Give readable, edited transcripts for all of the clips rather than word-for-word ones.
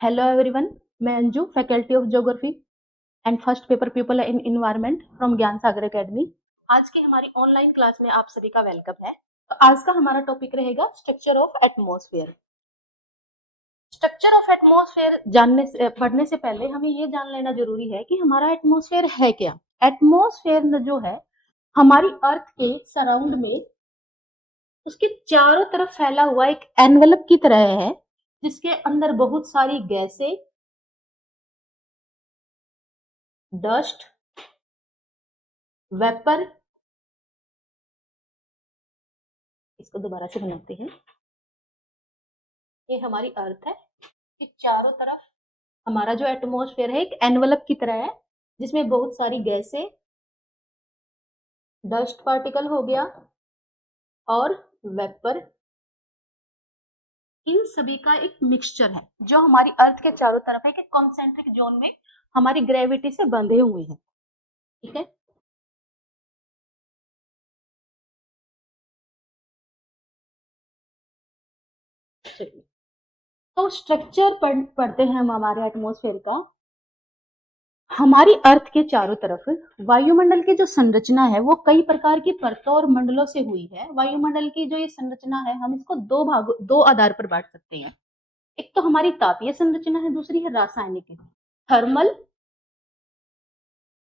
Hello everyone, मैं Anju, faculty of geography and first paper people in environment from ज्ञान सागर academy. आज की हमारी ऑनलाइन क्लास में आप सभी का वेलकम है। तो आज का हमारा टॉपिक रहेगा structure of atmosphere. Structure of atmosphere पढ़ने से पहले हमें ये जान लेना जरूरी है कि हमारा एटमॉस्फेयर है क्या। एटमॉस्फेयर जो है हमारी अर्थ के सराउंड में उसके चारों तरफ फैला हुआ एक एनवेलप की तरह है, जिसके अंदर बहुत सारी गैसें, डस्ट, वेपर, इसको दोबारा से बनाते हैं। ये हमारी अर्थ है कि चारों तरफ हमारा जो एटमॉस्फेयर है एक एनवलप की तरह है, जिसमें बहुत सारी गैसें, डस्ट पार्टिकल हो गया और वेपर, इन सभी का एक मिक्सचर है जो हमारी अर्थ के चारों तरफ है कि कॉन्सेंट्रिक जोन में हमारी ग्रेविटी से बंधे हुए हैं। ठीक है, चलिए तो स्ट्रक्चर पढ़ते हैं हम हमारे एटमॉस्फेयर का। हमारी अर्थ के चारों तरफ वायुमंडल की जो संरचना है वो कई प्रकार की परतों और मंडलों से हुई है। वायुमंडल की जो ये संरचना है हम इसको दो आधार पर बांट सकते हैं। एक तो हमारी तापीय संरचना है, दूसरी है रासायनिक, थर्मल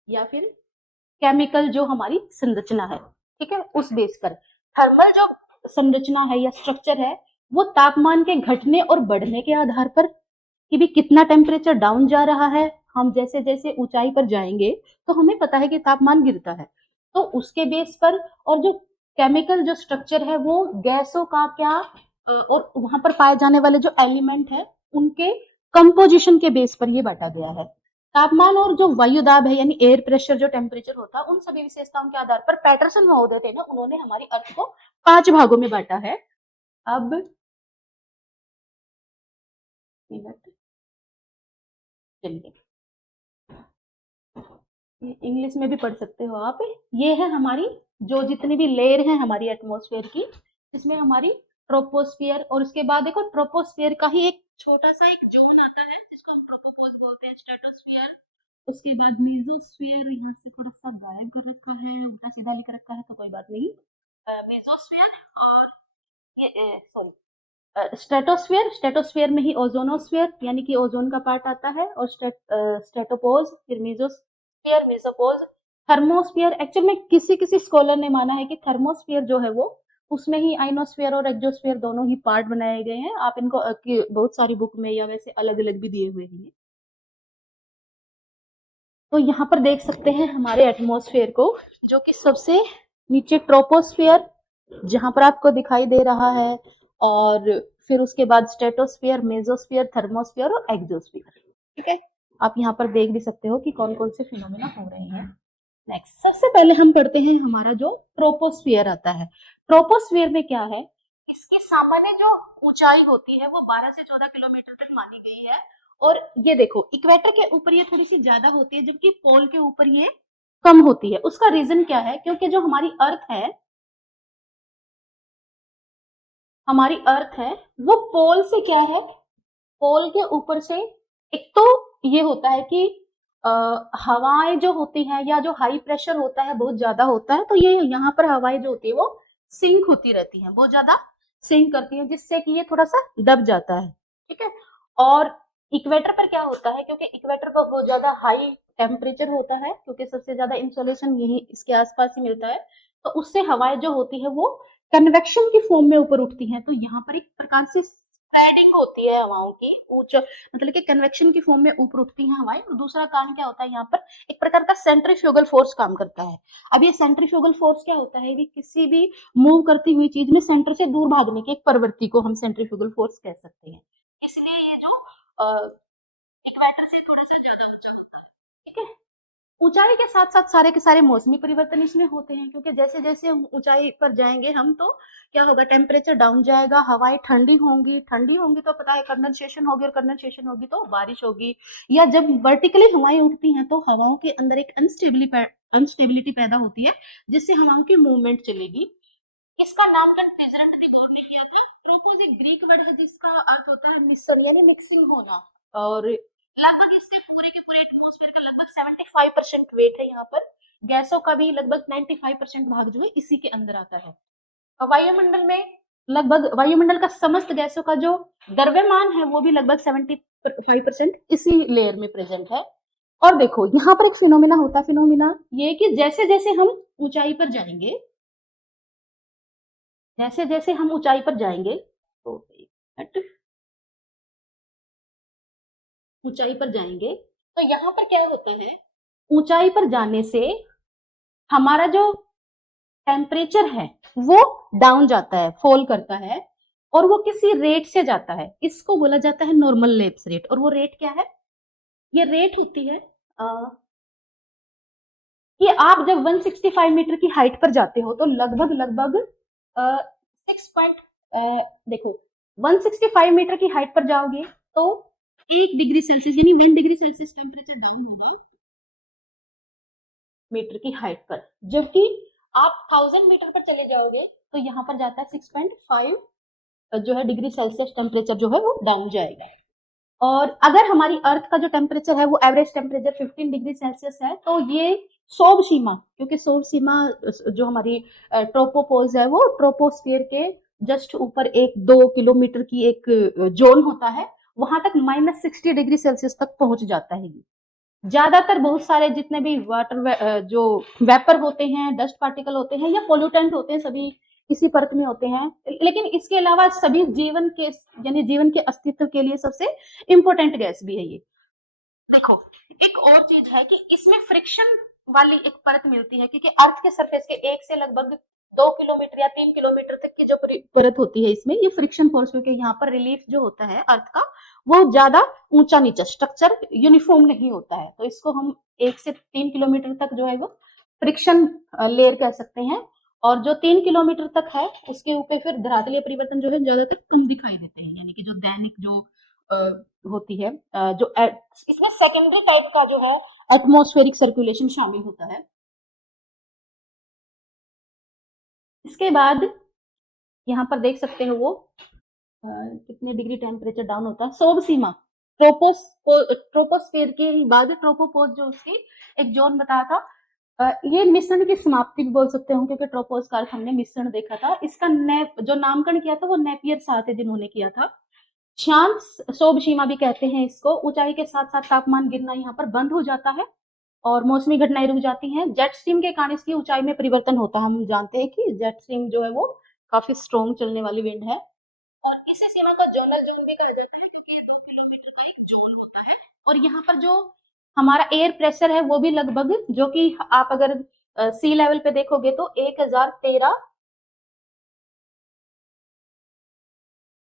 या फिर केमिकल जो हमारी संरचना है। ठीक है, उस बेस पर थर्मल जो संरचना है या स्ट्रक्चर है वो तापमान के घटने और बढ़ने के आधार पर कि भी कितना टेम्परेचर डाउन जा रहा है, हम जैसे जैसे ऊंचाई पर जाएंगे तो हमें पता है कि तापमान गिरता है, तो उसके बेस पर। और जो केमिकल जो स्ट्रक्चर है वो गैसों का क्या और वहां पर पाए जाने वाले जो एलिमेंट है उनके कंपोजिशन के बेस पर ये बांटा गया है। तापमान और जो वायुदाब है यानी एयर प्रेशर जो टेम्परेचर होता है उन सभी विशेषताओं के आधार पर पैटरसन महोदय थे ना, उन्होंने हमारी अर्थ को 5 भागों में बांटा है। अब मिनट, चलिए इंग्लिश में भी पढ़ सकते हो आप। ये है हमारी जो जितनी भी लेयर है हमारी एटमॉस्फेयर की, जिसमें हमारी ट्रोपोस्फियर और उसके बाद देखो ट्रोपोस्फियर का ही एक छोटा सा एक जोन आता है जिसको हम ट्रोपोपॉज बोलते हैं, स्ट्रेटोस्फियर, उसके बाद मेसोस्फियर, यहाँ से थोड़ा सा गायब कर रखा है, उल्टा सीधा लिख रखा है तो कोई बात नहीं, मेसोस्फियर और ये सॉरी स्ट्रेटोस्फियर, स्ट्रेटोस्फियर में ही ओजोनोस्फियर यानी कि ओजोन का पार्ट आता है, और स्ट्रेटोपोज, फिर मेसोस्फियर, मेसोपोज, थर्मोस्फियर। एक्चुअल में किसी किसी स्कॉलर ने माना है कि थर्मोस्फियर जो है वो उसमें ही आइनोस्फियर और एक्सोस्फियर दोनों ही पार्ट बनाए गए हैं। आप इनको बहुत सारी बुक में या वैसे अलग अलग भी दिए हुए हैं। तो यहाँ पर देख सकते हैं हमारे एटमॉस्फेयर को, जो कि सबसे नीचे ट्रोपोस्फियर जहां पर आपको दिखाई दे रहा है, और फिर उसके बाद स्ट्रेटोस्फियर, मेसोस्फियर, थर्मोस्फियर और एक्सोस्फियर। ठीक है, आप यहाँ पर देख भी सकते हो कि कौन कौन से फिनोमेना हो रहे हैं। नेक्स्ट, सबसे पहले हम पढ़ते हैं हमारा जो ट्रोपोस्फियर आता है। ट्रोपोस्फियर में क्या है, इसकी सामान्य जो ऊंचाई होती है वो 12 से 14 किलोमीटर तक मानी गई है। और ये देखो इक्वेटर के ऊपर ये थोड़ी सी ज्यादा होती है जबकि पोल के ऊपर ये कम होती है। उसका रीजन क्या है, क्योंकि जो हमारी अर्थ है वो पोल से क्या है, पोल के ऊपर से एक तो ये होता है कि हवाएं जो होती हैं या जो हाई प्रेशर होता है बहुत ज्यादा होता है, तो ये यहाँ पर हवाएं जो होती है वो सिंक होती रहती हैं, बहुत ज्यादा सिंक करती हैं, जिससे कि ये थोड़ा सा दब जाता है। ठीक है, और इक्वेटर पर क्या होता है, क्योंकि इक्वेटर पर बहुत ज्यादा हाई टेम्परेचर होता है, क्योंकि सबसे ज्यादा इंसोलेशन यही इसके आसपास ही मिलता है, तो उससे हवाएं जो होती है वो कन्वेक्शन की फॉर्म में ऊपर उठती हैं। तो यहाँ पर एक प्रकार से स्प्रेडिंग होती है हवाओं की, ऊंचा मतलब कि कन्वेक्शन की फॉर्म में ऊपर उठती हैं हवाएं। और दूसरा काम क्या होता है, यहाँ पर एक प्रकार का सेंट्रीफ्यूगल फोर्स काम करता है। अब ये सेंट्रीफ्यूगल फोर्स क्या होता है, भी किसी भी मूव करती हुई चीज में सेंटर से दूर भागने की एक प्रवृत्ति को हम सेंट्रीफ्यूगल फोर्स कह सकते हैं। इसलिए ये जो इक्वेटर से थोड़ा सा ज्यादा ऊंचा होता है। ठीक है, ऊंचाई के साथ साथ सारे के सारे मौसमी परिवर्तन इसमें होते हैं, क्योंकि जैसे जैसे हम ऊंचाई पर जाएंगे हम तो क्या होगा, टेम्परेचर डाउन जाएगा, हवाएं ठंडी होंगी, ठंडी होंगी तो पता है कंडेंसेशन होगी, और कंडेंसेशन होगी तो बारिश होगी। या जब वर्टिकली हवाएं उठती हैं तो हवाओं के अंदर एक अनस्टेबिलिटी पैदा होती है, जिससे हवाओं की मूवमेंट चलेगी। इसका नामकरण फिजरन ने गौर ने किया था। ट्रोपोज एक ग्रीक वर्ड है जिसका अर्थ होता है मिश्रण यानी मिक्सिंग होना। और लगभग इससे पूरे के पूरे एटमॉस्फेयर का लगभग 75% वेट है यहाँ पर। गैसों का भी लगभग 95% भाग जो है इसी के अंदर आता है। और वायुमंडल में लगभग वायुमंडल का समस्त गैसों का जो द्रव्यमान है वो भी लगभग 75% इसी लेयर में प्रेजेंट है। और देखो यहाँ पर एक फिनोमिना होता है, फिनोमिना ये कि जैसे जैसे हम ऊंचाई पर जाएंगे, जैसे जैसे हम ऊंचाई पर जाएंगे, तो ऊंचाई पर जाएंगे तो यहाँ पर क्या होता है, ऊंचाई पर जाने से हमारा जो टेम्परेचर है वो डाउन जाता है, फॉल करता है, और वो किसी रेट से जाता है, इसको बोला जाता है नॉर्मल लैप्स रेट। और वो रेट क्या है, ये रेट होती है कि आप जब 165 मीटर की हाइट पर जाते हो तो लगभग लगभग 6 देखो 165 मीटर की हाइट पर जाओगे तो 1 डिग्री सेल्सियस यानी 1 डिग्री सेल्सियस टेम्परेचर डाउन होगा मीटर की हाइट पर, जबकि आप 1000 मीटर पर चले जाओगे तो यहाँ पर जाता है 6.5 जो है डिग्री सेल्सियस टेम्परेचर जो है वो डाउन जाएगा। और अगर हमारी अर्थ का जो टेम्परेचर है वो एवरेज टेम्परेचर 15 डिग्री सेल्सियस है तो ये सौर सीमा, क्योंकि सौर सीमा जो हमारी ट्रोपोपोज है वो ट्रोपोस्फियर के जस्ट ऊपर 1-2 किलोमीटर की एक जोन होता है, वहां तक -60 डिग्री सेल्सियस तक पहुंच जाता है। ज्यादातर बहुत सारे जितने भी वाटर जो वेपर होते हैं, डस्ट पार्टिकल होते हैं या पोल्यूटेंट होते हैं, सभी इसी परत में होते हैं। लेकिन इसके अलावा सभी जीवन के यानी जीवन के अस्तित्व के लिए सबसे इंपॉर्टेंट गैस भी है ये। देखो एक और चीज है कि इसमें फ्रिक्शन वाली एक परत मिलती है, क्योंकि अर्थ के सरफेस के 1 से लगभग 2 किलोमीटर या 3 किलोमीटर तक की जो परत होती है इसमें ये फ्रिक्शन फोर्स, क्योंकि यहाँ पर रिलीफ जो होता है अर्थ का वो ज्यादा ऊंचा नीचा स्ट्रक्चर यूनिफॉर्म नहीं होता है, तो इसको हम 1 से 3 किलोमीटर तक जो है वो फ्रिक्शन लेयर कह सकते हैं। और जो 3 किलोमीटर तक है उसके ऊपर फिर धरातलीय परिवर्तन जो है ज्यादातर कम दिखाई देते हैं, यानी कि जो दैनिक जो होती है जो इसमें सेकेंडरी टाइप का जो है एटमॉस्फेरिक सर्कुलेशन शामिल होता है। इसके बाद यहाँ पर देख सकते हो वो कितने डिग्री टेम्परेचर डाउन होता है, सौर सीमा ट्रोपोस्फेयर के बाद ट्रोपोपोज जो उसकी एक जोन बताया था, ये मिश्रण की समाप्ति भी बोल सकते हो, क्योंकि ट्रोपोज का अर्थ हमने मिश्रण देखा था। इसका जो नामकरण किया था वो नेपियर साथ है जिन्होंने किया था। शांत सोब सीमा भी कहते हैं इसको। ऊंचाई के साथ साथ तापमान गिरना यहाँ पर बंद हो जाता है और मौसमी घटनाएं रुक जाती हैं। जेट स्ट्रीम के कारण इसकी ऊंचाई में परिवर्तन होता है। हम जानते हैं कि जेट स्ट्रीम जो है वो काफी स्ट्रॉन्ग चलने वाली विंड है। और इसी सीमा को जोनल जोन भी कहा जाता है, क्योंकि ये 2 किलोमीटर का एक जोन होता है। और यहाँ पर जो हमारा एयर प्रेशर है वो भी लगभग, जो कि आप अगर सी लेवल पे देखोगे तो 1013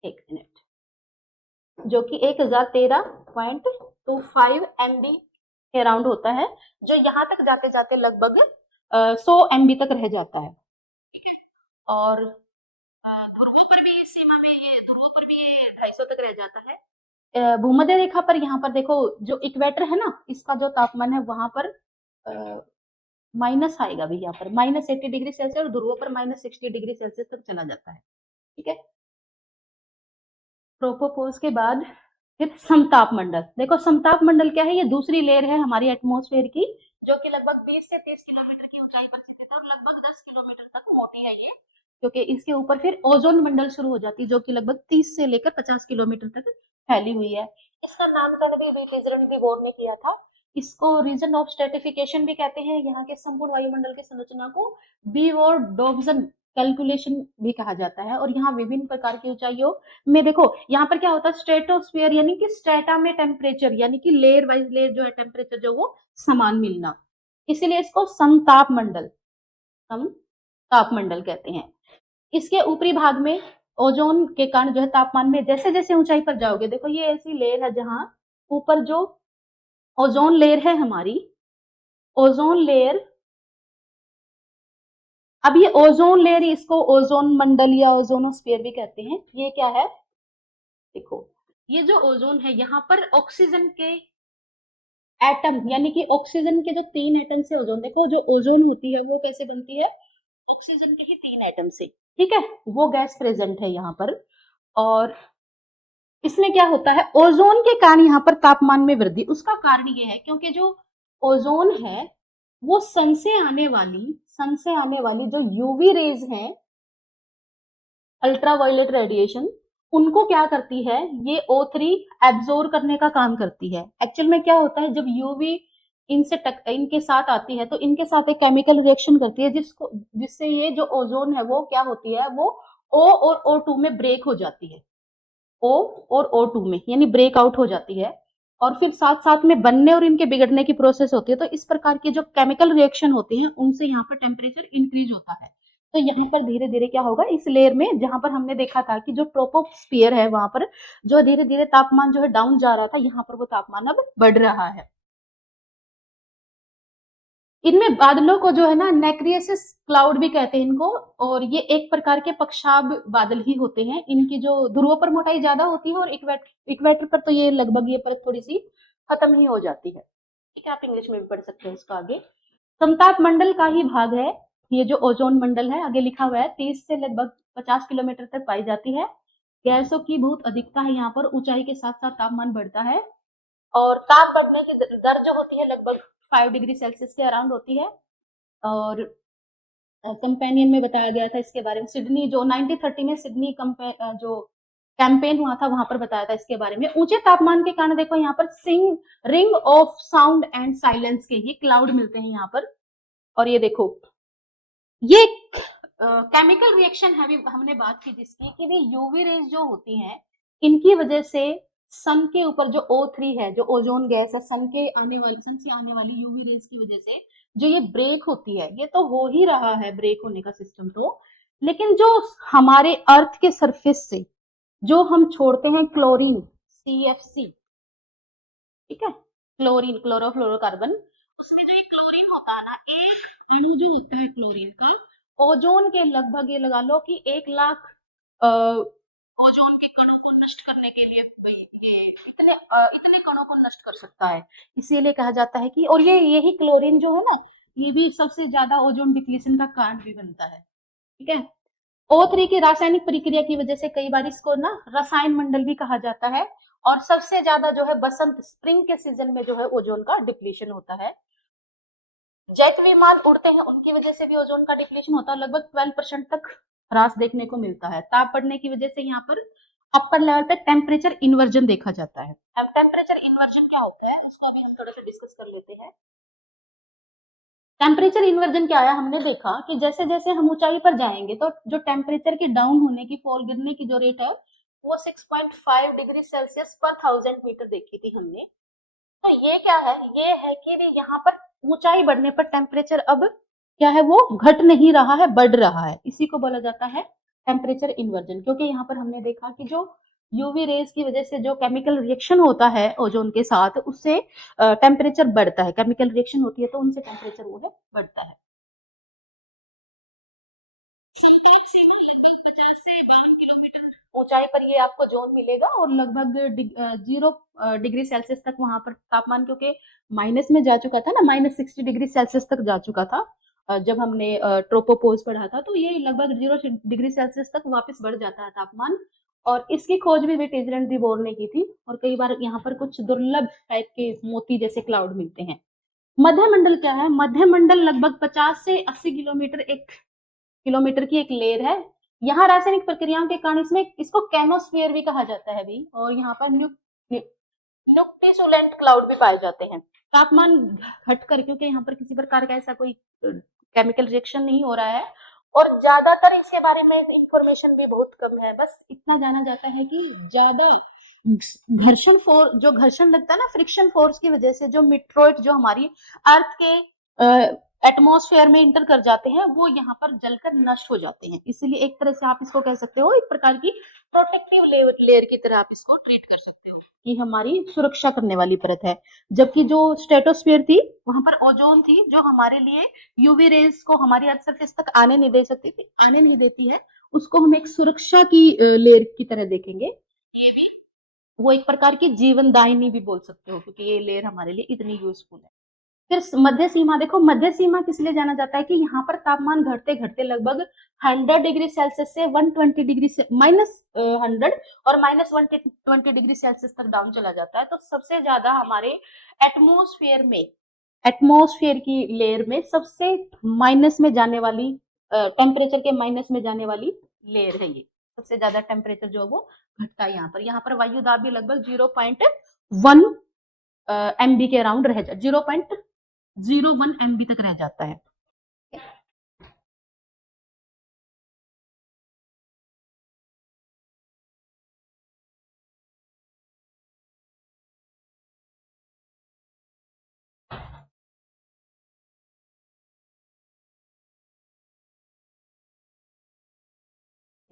एक मिनट जो कि 1013.25 MB के अराउंड होता है, जो यहाँ तक जाते जाते लगभग 100 MB तक रह जाता है। और ध्रुवों पर भी इस सीमा में ये ध्रुवों पर भी ये 250 तक रह जाता है। भूमध्य रेखा पर यहाँ पर देखो जो इक्वेटर है ना, इसका जो तापमान है वहां पर माइनस आएगा भी, यहाँ पर -80 डिग्री सेल्सियस, और ध्रुवों पर -60 डिग्री सेल्सियस तक चला जाता है। ठीक है, ट्रोपोपोज के बाद फिर समताप मंडल। देखो समताप मंडल क्या है, ये दूसरी लेयर है हमारी एटमॉस्फेयर की, जो कि लगभग 20 से 30 किलोमीटर की ऊंचाई पर स्थित है और लगभग 10 किलोमीटर तक मोटी है ये, क्योंकि इसके ऊपर फिर ओजोन मंडल शुरू हो जाती है, जो कि लगभग 30 से लेकर 50 किलोमीटर तक फैली हुई है। इसका नामकरण भी विकिरण भी बोर्ड ने किया था। इसको रीजन ऑफ स्ट्रेटिफिकेशन भी कहते हैं। यहाँ के संपूर्ण वायुमंडल की संरचना को बीवोर डॉब्सन कैलकुलेशन भी कहा जाता है। और यहाँ विभिन्न प्रकार की ऊंचाइयों में देखो यहाँ पर क्या होता है, स्ट्रेटोस्फीयर यानी कि स्ट्रेटा में टेम्परेचर यानी कि लेयर वाइज लेयर जो है टेम्परेचर जो वो समान मिलना, इसीलिए इसको समताप मंडल समताप मंडल कहते हैं। इसके ऊपरी भाग में ओजोन के कारण जो है तापमान में जैसे जैसे ऊंचाई पर जाओगे, देखो ये ऐसी लेयर है जहां ऊपर जो ओजोन लेयर है हमारी, ओजोन लेयर, अब ये ओजोन लेयर इसको ओजोन मंडल या ओजोनोस्फीयर भी कहते हैं। ये क्या है, देखो ये जो ओजोन है यहाँ पर ऑक्सीजन के एटम यानी कि ऑक्सीजन के जो 3 एटम से ओजोन, देखो जो ओजोन होती है वो कैसे बनती है, ऑक्सीजन के ही 3 एटम से। ठीक है, वो गैस प्रेजेंट है यहाँ पर। और इसमें क्या होता है, ओजोन के कारण यहाँ पर तापमान में वृद्धि। उसका कारण ये है क्योंकि जो ओजोन है वो सन से आने वाली जो यूवी रेज हैं, अल्ट्रावायलेट रेडिएशन, उनको क्या करती है, ये O3 एब्जॉर्ब करने का काम करती है। एक्चुअल में क्या होता है, जब यूवी इनके साथ आती है तो इनके साथ एक केमिकल रिएक्शन करती है जिससे ये जो ओजोन है वो क्या होती है, वो O और O2 में ब्रेक हो जाती है। O और O2 में यानी ब्रेक आउट हो जाती है, और फिर साथ साथ में बनने और इनके बिगड़ने की प्रोसेस होती है। तो इस प्रकार की जो केमिकल रिएक्शन होती है उनसे यहाँ पर टेम्परेचर इंक्रीज होता है। तो यहाँ पर धीरे धीरे क्या होगा, इस लेयर में जहां पर हमने देखा था कि जो ट्रोपोस्फियर है वहां पर जो धीरे धीरे तापमान जो है डाउन जा रहा था, यहाँ पर वो तापमान अब बढ़ रहा है। इनमें बादलों को जो है ना नेक्रियसिस क्लाउड भी कहते हैं इनको, और ये एक प्रकार के पक्षाभ बादल ही होते हैं। इनकी जो ध्रुव पर मोटाई ज्यादा होती है और इक्वेटर पर तो ये लगभग ये परत थोड़ी सी खत्म ही हो जाती है। ठीक है, आप इंग्लिश में भी पढ़ सकते हैं इसको आगे। समताप मंडल का ही भाग है ये जो ओजोन मंडल है, आगे लिखा हुआ है 30 से लगभग 50 किलोमीटर तक पाई जाती है। गैसों की बहुत अधिकता है यहाँ पर, ऊंचाई के साथ साथ तापमान बढ़ता है, और ताप बढ़ने की दर जो होती है लगभग 5 डिग्री सेल्सियस के अराउंड होती है। और कंपेनियन में बताया गया था इसके बारे में, सिडनी जो 1930 में सिडनी जो कैंपेन हुआ था वहां पर बताया था इसके बारे में। ऊंचे तापमान के कारण देखो यहाँ पर ring of sound and silence के ये क्लाउड मिलते हैं यहाँ पर। और ये देखो, ये केमिकल रिएक्शन है, हमने बात की जिसकी कि भी यूवी रेज जो होती हैं इनकी वजह से सन के ऊपर जो O3 है, जो ओजोन गैस है, सन से आने वाली यूवी रेज की वजह से जो ये ब्रेक होती है, ये तो हो ही रहा है ब्रेक होने का सिस्टम तो, लेकिन जो हमारे अर्थ के सरफेस से जो हम छोड़ते हैं क्लोरीन CFC, ठीक है, क्लोरीन क्लोरोफ्लोरोकार्बन, उसमें जो ये क्लोरीन होता है ना, एक अणु जो होता है क्लोरीन का ओजोन के लगभग ये लगा लो कि 1 लाख ओजोन के कणों को नष्ट करने के लिए ये इतने कणों को नष्ट कर सकता है। इसीलिए कहा जाता है कि, और ये यही क्लोरीन जो है ना, ये भी सबसे ज्यादा ओजोन डिप्लीशन का कारण भी बनता है। ठीक है, O3 की रासायनिक प्रक्रिया की वजह से कई बार इसको ना रसायन मंडल भी कहा जाता है, और सबसे ज्यादा जो है बसंत स्प्रिंग के सीजन में जो है ओजोन का डिप्लीशन होता है। जेट विमान उड़ते हैं उनकी वजह से भी ओजोन का डिप्लीशन होता है, लगभग 12% तक ह्रास देखने को मिलता है। ताप बढ़ने की वजह से यहाँ पर अपर लेवल पे टेम्परेचर इन्वर्जन देखा जाता है। अब टेम्परेचर इन्वर्जन क्या होता है उसको भी हम थोड़ा सा डिस्कस कर लेते हैं। टेम्परेचर इन्वर्जन क्या है, हमने देखा कि जैसे जैसे हम ऊंचाई पर जाएंगे तो जो टेम्परेचर की डाउन होने की, फॉल गिरने की जो रेट है वो 6.5 डिग्री सेल्सियस पर 1000 मीटर देखी थी हमने। तो ये क्या है, ये है कि भी यहाँ पर ऊंचाई बढ़ने पर टेम्परेचर अब क्या है, वो घट नहीं रहा है, बढ़ रहा है। इसी को बोला जाता है टेम्परेचर इन्वर्जन, क्योंकि यहाँ पर हमने देखा कि जो यूवी रेज की वजह से जो केमिकल रिएक्शन होता है ओजोन के साथ, उससे टेम्परेचर बढ़ता है। केमिकल रिएक्शन होती है तो उनसे टेम्परेचर वो है बढ़ता है। संपर्क सीमा लगभग 50 से 52 किलोमीटर ऊंचाई पर ये आपको जोन मिलेगा, और लगभग 0 डिग्री सेल्सियस तक वहां पर तापमान, क्योंकि माइनस में जा चुका था ना, -60 डिग्री सेल्सियस तक जा चुका था जब हमने ट्रोपोपोज पढ़ा था। तो ये लगभग 0 डिग्री सेल्सियस तक वापस बढ़ जाता है तापमान। और इसकी खोज भी विटिजलैंड दी बोर ने की थी, और कई बार यहाँ पर कुछ दुर्लभ टाइप के मोती जैसे क्लाउड मिलते हैं। मध्य मंडल क्या है, मध्य मंडल लगभग 50 से 80 किलोमीटर की एक लेयर है। यहाँ रासायनिक प्रक्रियाओं के कारण इसमें इसको कैनोस्फीयर भी कहा जाता है भी, और यहाँ पर न्यूक्टिसुलेंट क्लाउड भी पाए जाते हैं। तापमान घटकर, क्योंकि यहाँ पर किसी प्रकार का ऐसा कोई केमिकल रिएक्शन नहीं हो रहा है, और ज्यादातर इसके बारे में इंफॉर्मेशन भी बहुत कम है। बस इतना जाना जाता है कि ज्यादा घर्षण फोर्स, जो घर्षण लगता है ना, फ्रिक्शन फोर्स की वजह से जो मिट्रोइड जो हमारी अर्थ के एटमॉस्फेयर में इंटर कर जाते हैं, वो यहाँ पर जलकर नष्ट हो जाते हैं। इसीलिए एक तरह से आप इसको कह सकते हो, एक प्रकार की प्रोटेक्टिव लेयर की तरह आप इसको ट्रीट कर सकते हो, कि हमारी सुरक्षा करने वाली परत है। जबकि जो स्ट्रेटोस्फीयर थी वहां पर ओजोन थी, जो हमारे लिए यूवी रेज को हमारी अर्थ सरफेस तक आने नहीं दे सकती थी, आने नहीं देती है, उसको हम एक सुरक्षा की लेयर की तरह देखेंगे। ये भी वो एक प्रकार की जीवन दायिनी भी बोल सकते हो, क्योंकि ये लेयर हमारे लिए इतनी यूजफुल है। फिर मध्य सीमा, देखो मध्य सीमा किस लिए जाना जाता है कि यहाँ पर तापमान घटते घटते लगभग 100 डिग्री सेल्सियस से 120 डिग्री से -100 और -120 डिग्री सेल्सियस तक डाउन चला जाता है। तो सबसे ज्यादा हमारे एटमोस्फेयर में, एटमोस्फेयर की लेयर में सबसे माइनस में जाने वाली, टेम्परेचर के माइनस में जाने वाली लेयर है ये। सबसे ज्यादा टेम्परेचर जो है वो घटता है यहाँ पर वायु दाब भी लगभग 0.1 MB के अराउंड रह जाता, 0.01 MB तक रह जाता है।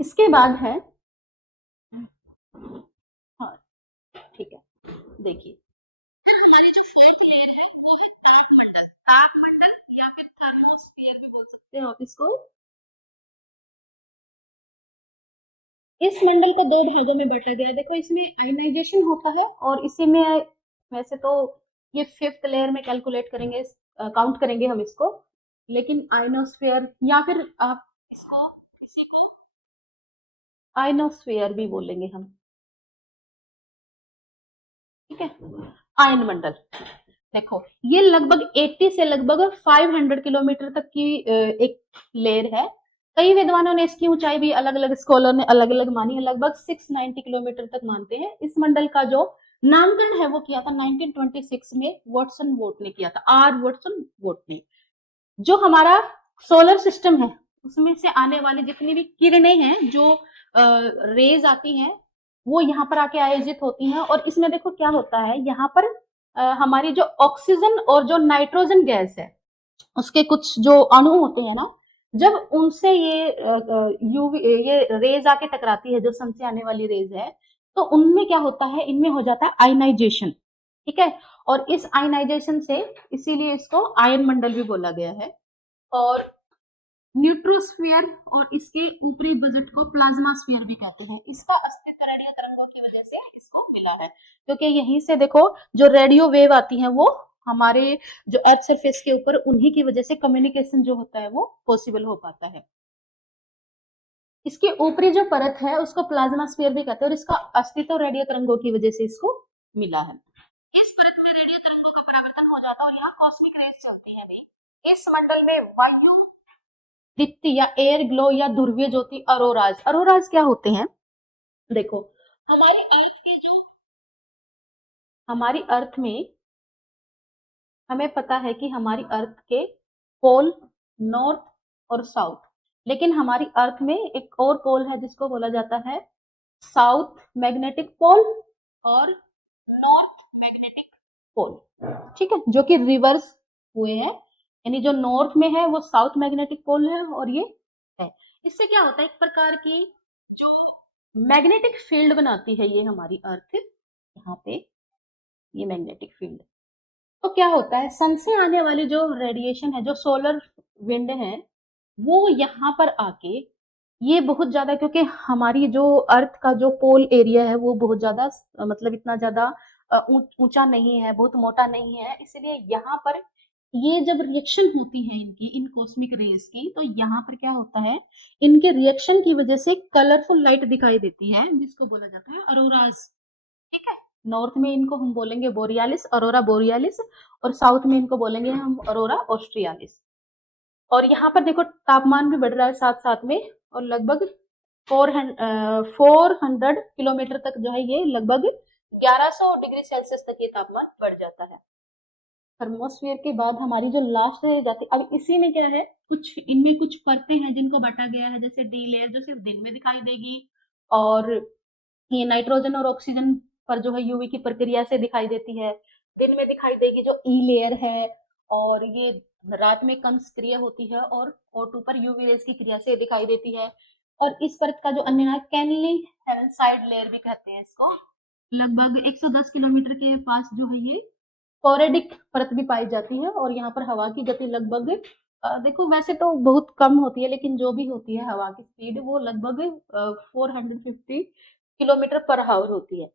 इसके बाद है, हाँ ठीक है, देखिए हमारी जो फोर्थ लेयर है वो है तापमंडल। तापमंडल या फिर थर्मोस्फीयर भी बोल सकते हैं आप इसको। इस मंडल को दो भागों में बांटा गया है। देखो इसमें आयनाइजेशन होता है और इसी में, वैसे तो ये फिफ्थ लेयर में कैलकुलेट करेंगे, काउंट करेंगे हम इसको, लेकिन आयनोस्फीयर या फिर आप इसको, इसी को आयनोस्फीयर भी बोलेंगे हम, ठीक है। आयन मंडल, देखो ये लगभग 80 से लगभग 500 किलोमीटर तक की एक लेयर है। कई विद्वानों ने इसकी ऊंचाई भी अलग अलग, स्कॉलर ने अलग अलग मानी है, लगभग 690 किलोमीटर तक मानते हैं। इस मंडल का जो नामकरण है वो किया था 1926 में वॉटसन वोट ने किया था, आर वॉटसन वोट ने। जो हमारा सोलर सिस्टम है उसमें से आने वाली जितनी भी किरणें हैं, जो रेज आती हैं, वो यहाँ पर आके आयोजित होती हैं। और इसमें देखो क्या होता है, यहाँ पर हमारी जो ऑक्सीजन और जो नाइट्रोजन गैस है उसके कुछ जो अणु होते हैं ना, जब उनसे ये यूवी, ये रेज आके टकराती है, जो सन से आने वाली रेज है, तो उनमें क्या होता है, इनमें हो जाता है आयनाइजेशन, ठीक है। और इस आयनाइजेशन से, इसीलिए इसको आयन मंडल भी बोला गया है। और न्यूट्रोस्फीयर और इसके ऊपरी बजट को प्लाज्मा स्फीयर भी कहते हैं। इसका अस्तित्व रेडियो तरंगों की वजह से इसको मिला है, क्योंकि यहीं से देखो जो रेडियो वेव आती है वो हमारे जो अर्थ सरफेस के ऊपर, उन्हीं की वजह से कम्युनिकेशन जो होता है वो पॉसिबल हो पाता है। इसके ऊपरी जो परत है उसको प्लाज्मा स्फीयर भी कहते हैं और इसका अस्तित्व रेडियो तरंगों की वजह से इसको मिला है। इस परत में रेडियो तरंगों का परावर्तन हो जाता है और यहाँ कॉस्मिक रेज चलती है भी। इस मंडल में वायु दीप्ति या एयर ग्लो या ध्रुवीय ज्योति अरोराज, अरोराज क्या होते हैं, देखो हमारी अर्थ की जो, हमारी अर्थ में हमें पता है कि हमारी अर्थ के पोल नॉर्थ और साउथ, लेकिन हमारी अर्थ में एक और पोल है जिसको बोला जाता है साउथ मैग्नेटिक पोल और नॉर्थ मैग्नेटिक पोल, ठीक है, जो कि रिवर्स हुए हैं। यानी जो नॉर्थ में है वो साउथ मैग्नेटिक पोल है और ये है। इससे क्या होता है, एक प्रकार की जो मैग्नेटिक फील्ड बनाती है ये हमारी अर्थ, यहाँ पे ये मैग्नेटिक फील्ड। तो क्या होता है, सन से आने वाली जो रेडिएशन है, जो सोलर विंड है, वो यहाँ पर आके ये बहुत ज्यादा, क्योंकि हमारी जो अर्थ का जो पोल एरिया है वो बहुत ज्यादा, मतलब इतना ज्यादा ऊंचा नहीं है, बहुत मोटा नहीं है, इसलिए यहाँ पर ये जब रिएक्शन होती है इनकी, इन कॉस्मिक रेज की, तो यहाँ पर क्या होता है, इनके रिएक्शन की वजह से कलरफुल लाइट दिखाई देती है जिसको बोला जाता है अरोराज, ठीक है। नॉर्थ में इनको हम बोलेंगे बोरियालिस, अरोरा बोरियालिस, और साउथ में इनको बोलेंगे हम अरोरा ऑस्ट्रियालिस। और यहाँ पर देखो तापमान भी बढ़ रहा है साथ साथ में, और लगभग 400 किलोमीटर तक जो है ये लगभग 1100 डिग्री सेल्सियस तक ये तापमान बढ़ जाता है। थर्मोस्फीयर के बाद हमारी जो लास्ट रह जाती है, अब इसी में क्या है, कुछ इनमें कुछ परतें हैं जिनको बांटा गया है, जैसे डी लेयर जो सिर्फ दिन में दिखाई देगी, और ये नाइट्रोजन और ऑक्सीजन पर जो है यूवी की प्रक्रिया से दिखाई देती है, दिन में दिखाई देगी जो ई लेयर है, और ये रात में कम सक्रिय होती है और O2 पर यूवी रेज की क्रिया से दिखाई देती है। और इस परत का जो अन्य नाम कैनली हेवन साइड लेयर भी कहते हैं इसको, लगभग 110 किलोमीटर के पास जो है ये स्पोरेडिक परत भी पाई जाती है। और यहाँ पर हवा की गति लगभग, देखो वैसे तो बहुत कम होती है, लेकिन जो भी होती है हवा की स्पीड वो लगभग 450 किलोमीटर पर हावर होती है।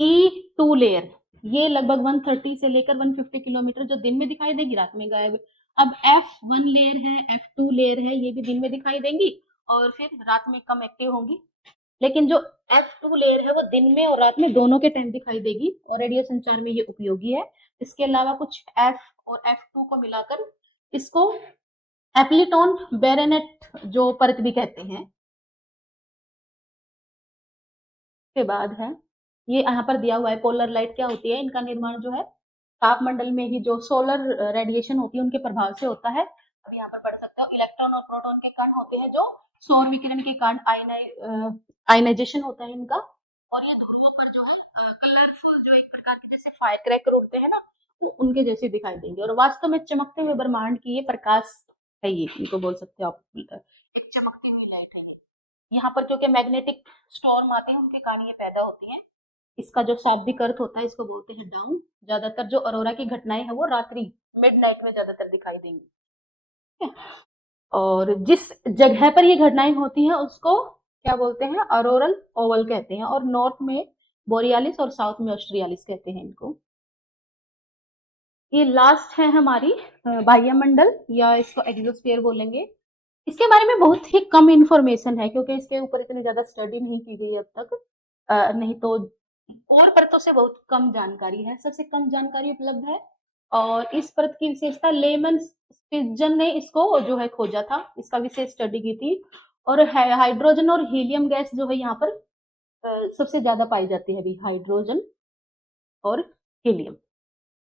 E2 लेयर, ये लगभग 130 से लेकर 150 किलोमीटर जो दिन में दिखाई देगी, रात में गायब। अब F1 लेयर है, F2 लेयर है, ये भी दिन में दिखाई देंगी और फिर रात में कम एक्टिव होंगी। लेकिन जो F2 लेयर है वो दिन में और रात में दोनों के टाइम दिखाई देगी और रेडियो संचार में ये उपयोगी है। इसके अलावा कुछ F और F2 को मिलाकर इसको एप्लीटॉन बेरेनेट जो परत भी कहते हैं। के बाद है, ये यहाँ पर दिया हुआ है पोलर लाइट क्या होती है। इनका निर्माण जो है तापमंडल में ही जो सोलर रेडिएशन होती है उनके प्रभाव से होता है। अब यहाँ पर पढ़ सकते हो इलेक्ट्रॉन और प्रोटॉन के कण होते हैं जो सौर विकिरण के कारण आयनाइजेशन होता है इनका। और ये ध्रुवों पर जो है कलरफुल जो एक प्रकार के जैसे फायर क्रैकर उड़ते हैं ना, तो उनके जैसे दिखाई देंगे। और वास्तव में चमकते हुए ब्रह्मांड की ये प्रकाश है, ये इनको बोल सकते हो आप, एक चमकती हुई लाइट है ये। यहाँ पर क्योंकि मैग्नेटिक स्टॉर्म आते हैं उनके कारण ये पैदा होती हैं। इसका जो शाब्दिक अर्थ होता है इसको बोलते हैं डाउन। ज्यादातर जो अरोरा की घटनाएं हैं वो रात्रि मिडनाइट में ज्यादातर दिखाई देंगी। और जिस जगह पर ये घटनाएं होती हैं उसको क्या बोलते हैं, अरोरल ओवल कहते हैं। और नॉर्थ में बोरियालिस और साउथ में ऑस्ट्रियालिस कहते हैं इनको। ये लास्ट है हमारी वायुमंडल या इसको एक्सोस्फीयर बोलेंगे। इसके बारे में बहुत ही कम इंफॉर्मेशन है क्योंकि इसके ऊपर इतनी ज्यादा स्टडी नहीं की गई अब तक। नहीं तो और परतों से बहुत कम जानकारी है, सबसे कम जानकारी उपलब्ध है। और इस परत की विशेषता लेमन स्पिजन ने इसको जो है खोजा था, इसका विशेष स्टडी की थी। और हाइड्रोजन और हीलियम गैस जो है यहाँ पर सबसे ज्यादा पाई जाती है अभी, हाइड्रोजन और हीलियम।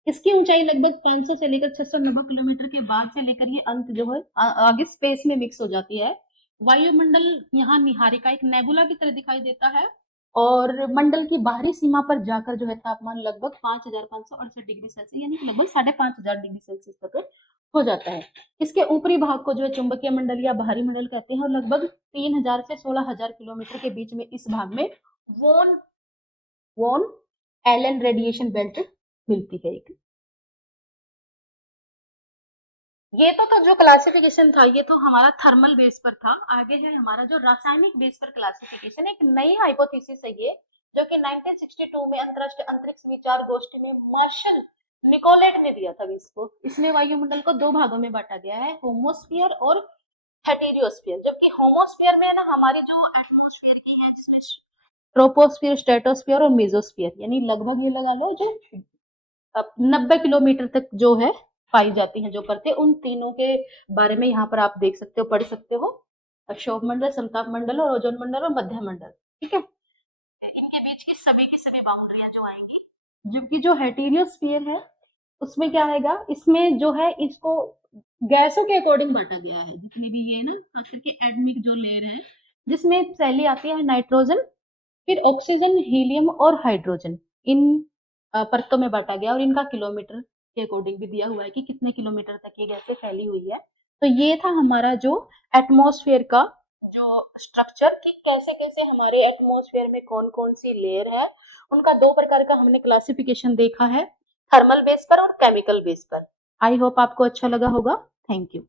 इसकी ऊंचाई लगभग 500 से लेकर 690 किलोमीटर के बाद से लेकर ये अंत जो है आगे स्पेस में मिक्स हो जाती है। वायुमंडल यहाँ निहारिका एक नेबुला की तरह दिखाई देता है। और मंडल की बाहरी सीमा पर जाकर जो है तापमान लगभग 5568 डिग्री सेल्सियस यानी कि लगभग 5500 डिग्री सेल्सियस तक हो जाता है। इसके ऊपरी भाग को जो है चुंबकीय मंडल या बाहरी मंडल कहते हैं। और लगभग 3000 से 16000 किलोमीटर के बीच में इस भाग में वोन वोन एलन रेडिएशन बेल्ट मिलती है एक। ये तो जो क्लासिफिकेशन था ये तो हमारा थर्मल बेस पर था। आगे है हमारा जो रासायनिक बेस पर क्लासिफिकेशन, एक नई हाइपोथेसिस है ये जो कि 1962 में अंतरराष्ट्रीय अंतरिक्ष विचार गोष्ठी में मार्शल निकोलेट ने दिया था इसको। इसमें वायुमंडल को दो भागों में बांटा गया है, होमोस्फीयर और हेटेरियोस्फीयर। जबकि होमोस्फीयर में ना हमारी जो एटमॉस्फेयर की है जिसमें ट्रोपोस्फीयर, स्ट्रेटोस्फीयर और मेसोस्फीयर, यानी लगभग ये लगा लो जो 90 किलोमीटर तक जो है पाई जाती हैं जो परतें, उन तीनों के बारे में यहाँ पर आप देख सकते हो, पढ़ सकते हो। क्षोभ मंडल, समताप मंडल और ओजोन मंडल और मध्य मंडल। ठीक है, इनके बीच की सभी बाउंड्रियां जो आएंगी। जबकि जो हेटेरियोस्फीयर है उसमें क्या आएगा, इसमें जो है इसको गैसों के अकॉर्डिंग बांटा गया है जितनी भी ये ना, खास करके एडमिक जो लेयर है जिसमें पहले आती है नाइट्रोजन, फिर ऑक्सीजन, हीलियम और हाइड्रोजन। इन परतों में बांटा गया और इनका किलोमीटर के अकॉर्डिंग भी दिया हुआ है कि कितने किलोमीटर तक ये गैसें फैली हुई है। तो ये था हमारा जो एटमॉस्फेयर का जो स्ट्रक्चर, कि कैसे कैसे हमारे एटमॉस्फेयर में कौन कौन सी लेयर है। उनका दो प्रकार का हमने क्लासिफिकेशन देखा है, थर्मल बेस पर और केमिकल बेस पर। आई होप आपको अच्छा लगा होगा। Thank you.